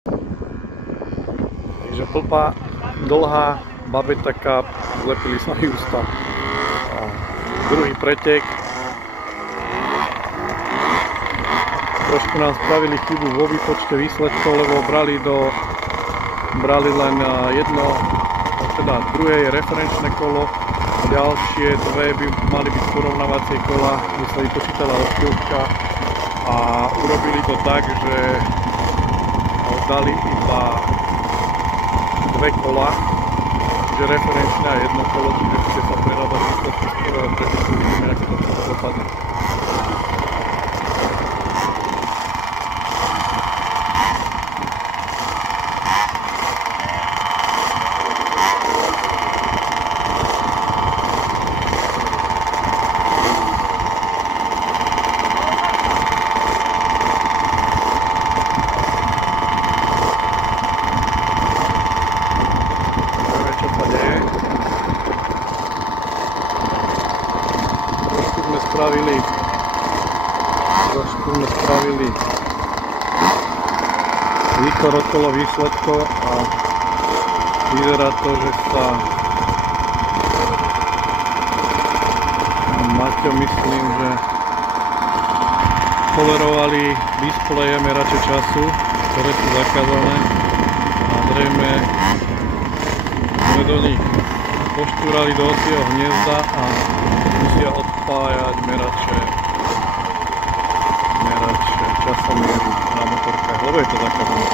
Takže plpá, dlhá, babeta cup, zlepili sa mi ústa. Druhý pretek. Trošku nám spravili chybu vo výpočte výsledkov, lebo brali len jedno, teda druhé je referenčné kolo, ďalšie dve by mali byť porovnávacie kola, kde sa vypočítala odchýlka a urobili to tak, že dali iba dve kola, že referenčné a jedno kolo, čiže bude sa prerábať výsledky z prvého preteku, uvidíme, ako to dopadne. Trošku sme spravili výkor okolo výsledkov a vyzerá to, že sa Maťo, myslím, že tolerovali displeje merače času, ktoré sú zakázané a zrejme sme do nich poštúrali do osieho hniezda a musia odpájať merače časomieru na motorkách, lebo je to zakázané.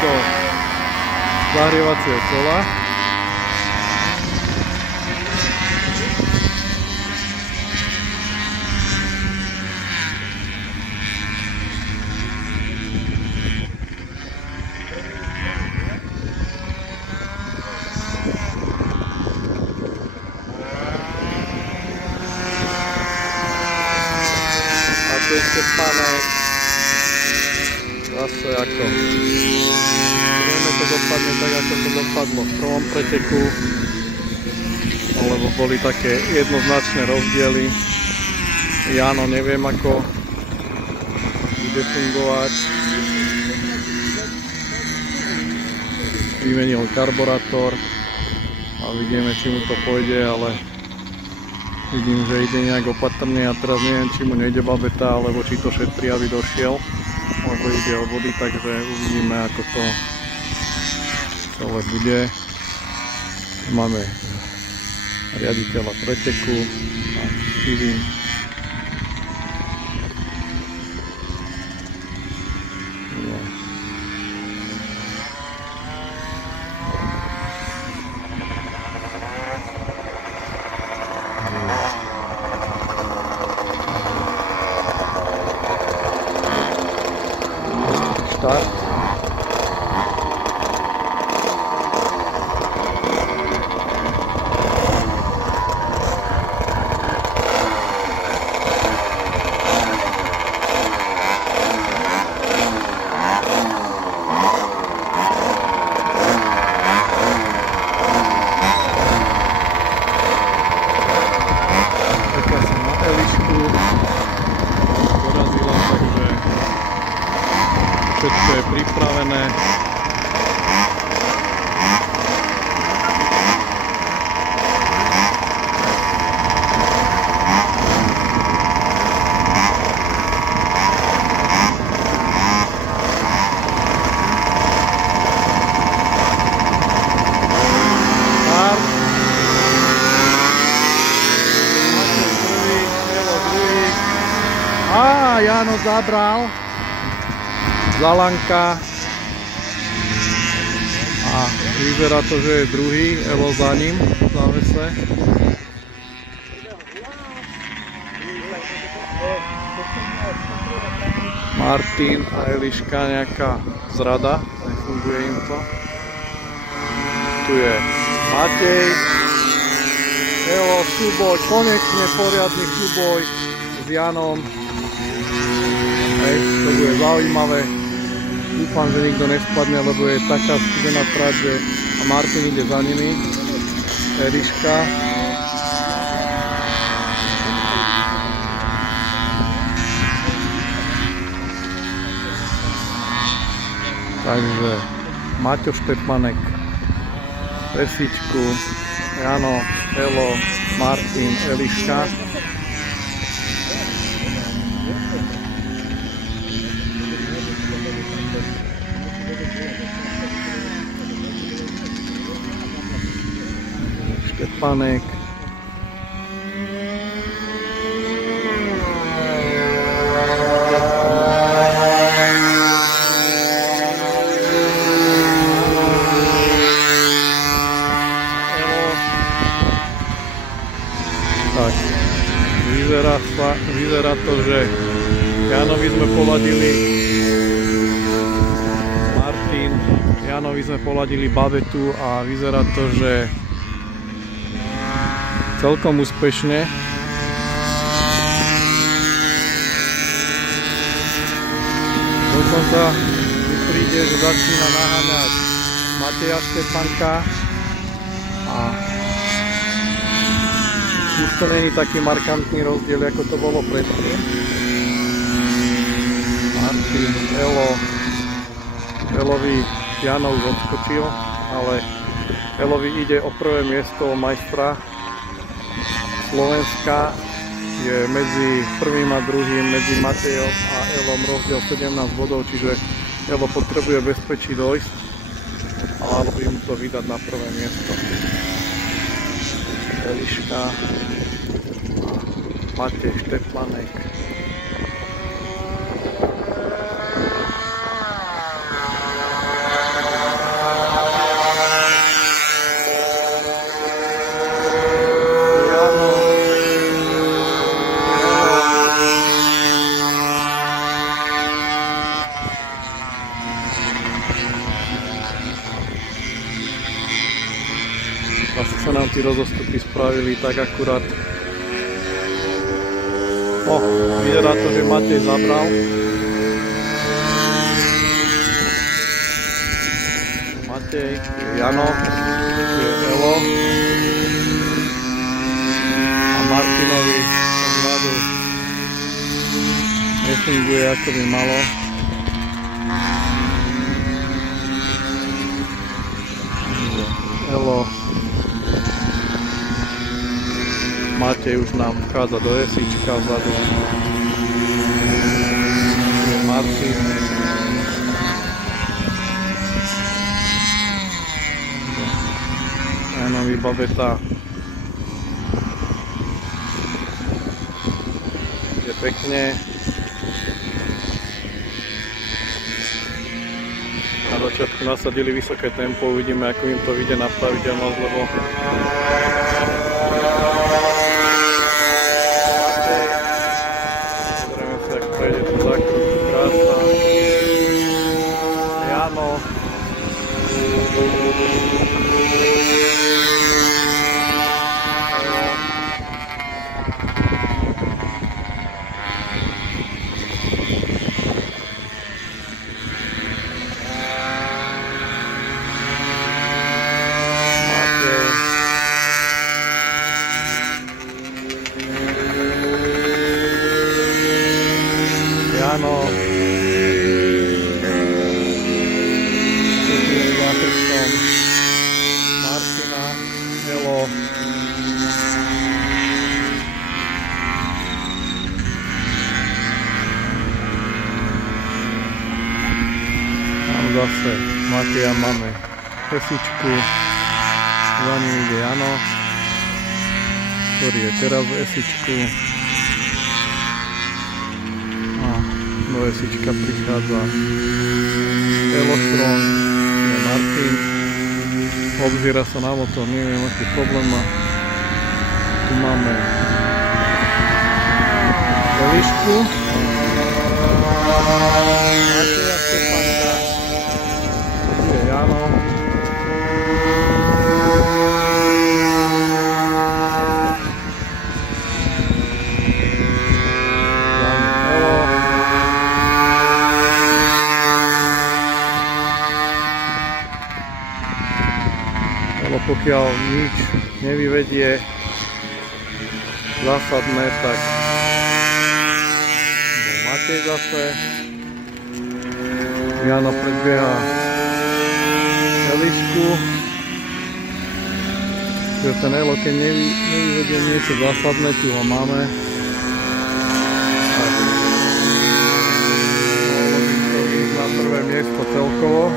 Do zahrievacieho kola. A tu je Štepanek. Zase ako to dopadne tak, ako to dopadlo v prvom preteku, lebo boli také jednoznačné rozdiely. Jano neviem, ako bude fungovať. Vymenil karburátor a vidíme, či mu to pôjde, ale vidím, že ide nejak opatrne a teraz neviem, či mu nejde babeta, alebo či to šetrí, aby došiel, lebo ide o vody, takže uvidíme, ako to celé bude. Máme riaditeľa preteku a Kivin. Start. Všetko je pripravené. Jano zabral. Zalanka a vyzerá to, že je druhý, Elo za ním v závese. Martin a Eliška, nejaká zrada, nefunguje im to. Tu je Matej. Elo, súboj, konečne poriadny súboj s Janom. Hej, to bude zaujímavé. Dúfam, že nikto nespadne, lebo je taká studená trať, že a Martin ide za nimi. Eliška. Takže Maťo Štepanek, Pesičku, Jano, Elo, Martin, Eliška. Štepanek. Tak, vyzerá to, že Janovi sme poladili Martin, Janovi sme poladili bavetu a vyzerá to, že celkom úspešne. Dokonca mi príde, že začína naháňať Mateja Štepanka a už to není taký markantný rozdiel, ako to bolo predtým. Martin, Elovi Jano už odskočil, ale Elovi ide o prvé miesto majstra Slovenska. Je medzi prvým a druhým, medzi Matejom a Elom rozdiel 17 bodov, čiže Elo potrebuje bezpečí dojsť a malo by mu to vydať na prvé miesto. Eliška a Matej Štepanek. Asi sa nám tí rozostupy spravili tak akurát. Vyzerá to, že Matej zabral. Matej, Jano, je Elo. A Martinovi vzadu nefunguje ako by malo. Elo. Matej už nám vchádza do esíčka vzadu. Je Martin. Janovi babeta. Je pekne. Na začiatku nasadili vysoké tempo, uvidíme, ako im to vyjde napraviť a moc, lebo prejde to zákruh, krása. Jano. Jano. Martina, Elo. Tam zase Mateja máme Esičku. Za ním ide Jano, ktorý je teraz v Esičku. Do Esička prichádza Elostron, je Martin, obzíra sa na motor, neviem aký problém má. Tu máme Elišku. Mateja Stefanka. Tu je Jano. Pokiaľ nič nevyvedie zásadné, tak Matej zase. Jano predbieha Elišku. Ten Elo, keď nevyvedie niečo zásadné, tu ho máme. Na prvé miesto celkovo.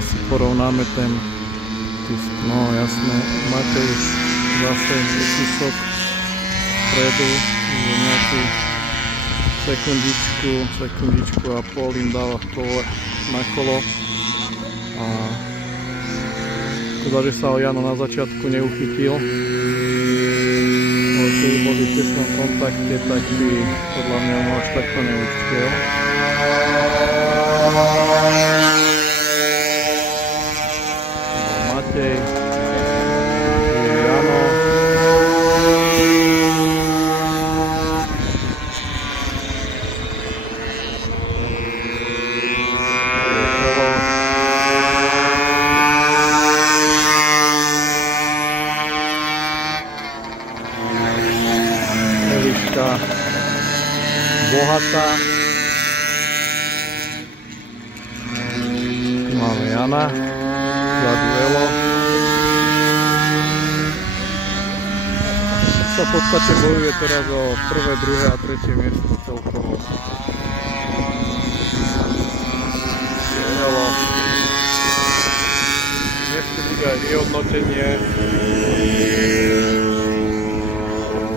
Si porovnáme ten tisk, no jasné, Matej už zase je kúsok vpredu, je nejakú sekundičku a pol im dáva v kole na kolo a teda, že sa ho Jano na začiatku neuchytil, ale keby boli v tesnom kontakte, tak by podľa mňa ho až takto neuchytil. Matej, Jano. Eliška Bohatá. Tu máme Jana. Elo. Sa v podstate bojuje teraz o prvé, druhé a tretie miesto celkovo. Elo. Dnes tu bude aj vyhodnotenie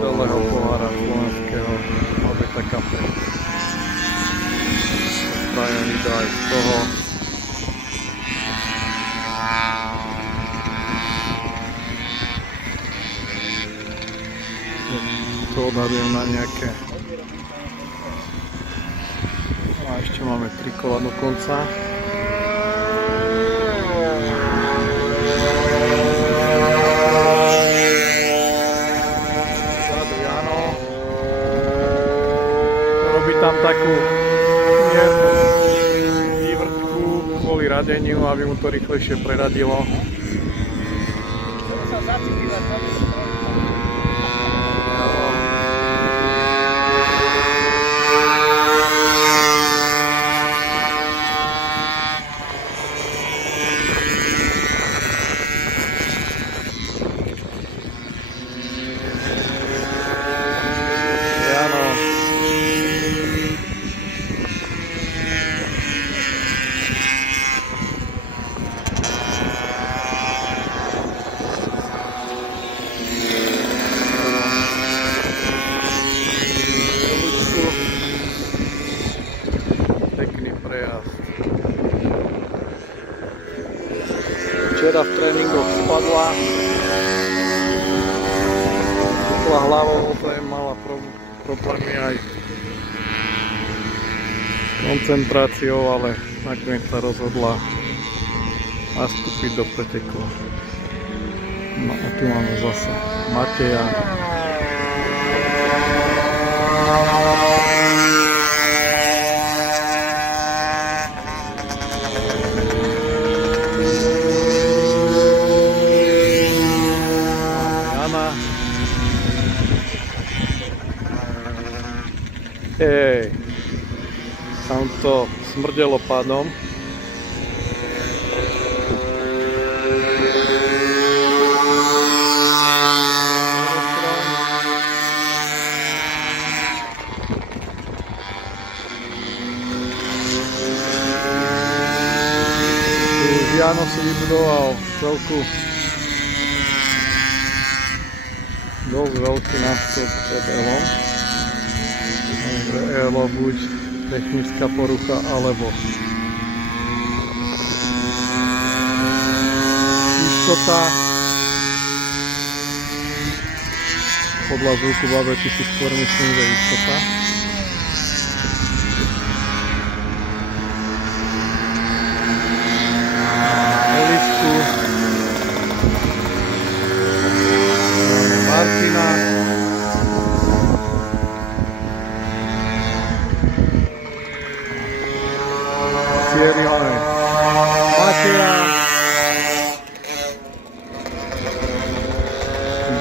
celého pohára slovenského Alberta Cupu. Spravím video aj z toho. To odhadujem na nejaké. A ešte máme 3 kola do konca. Vzadu Jano. Robí tam takú miernu vývrtku kvôli radeniu, aby mu to rýchlejšie preradilo. Včera v tréningoch spadla hlavou, mala problémy aj s koncentráciou, ale nakoniec sa rozhodla nastúpiť do preteku. No a tu máme zase Mateja. Hej, tam to smrdelo pádom. Jano si vybudoval celku dosť veľký náskok pred Elom. Elo buď technická porucha, alebo istota. Podľa zvuku babety si skôr myslím, že istota. Elišku. Martina. Cieli máme Mateja.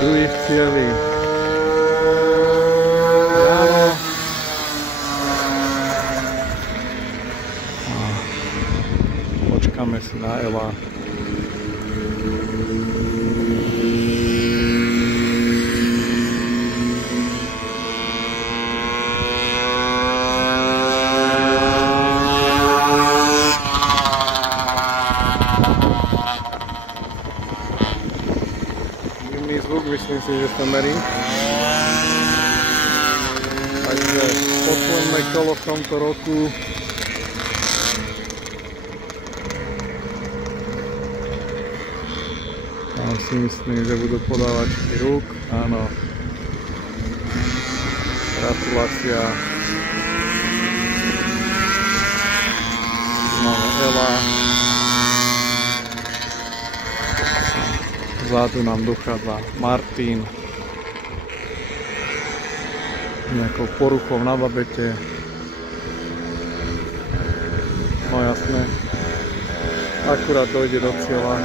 Druhý v cieli Jano. Počkáme si na Ela. Zvuk, myslím si, že sa merí. Takže posledné kolo v tomto roku. Tam si myslím, že budú podávačky rúk. Áno. Gratulácia. Máme Ela. Vzadu nám dochádza Martin. Nejakou poruchou na babete. No jasné. Akurát dojde do cieľa.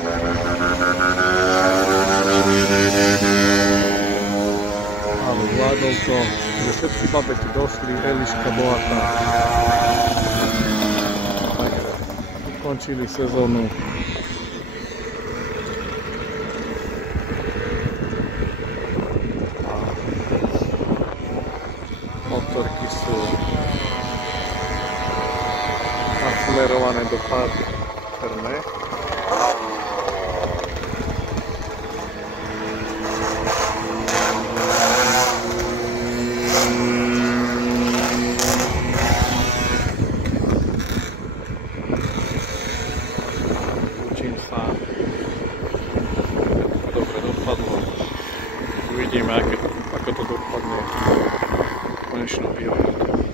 Ale zvládol to, že všetky babety došli, Eliška bola tam. Takže ukončili sezónu. Motorky sú nasmerované do pády Černé. Učím sa. Dobre dopadlo. Uvidíme, ako to dopadne. Konečnou výhodou.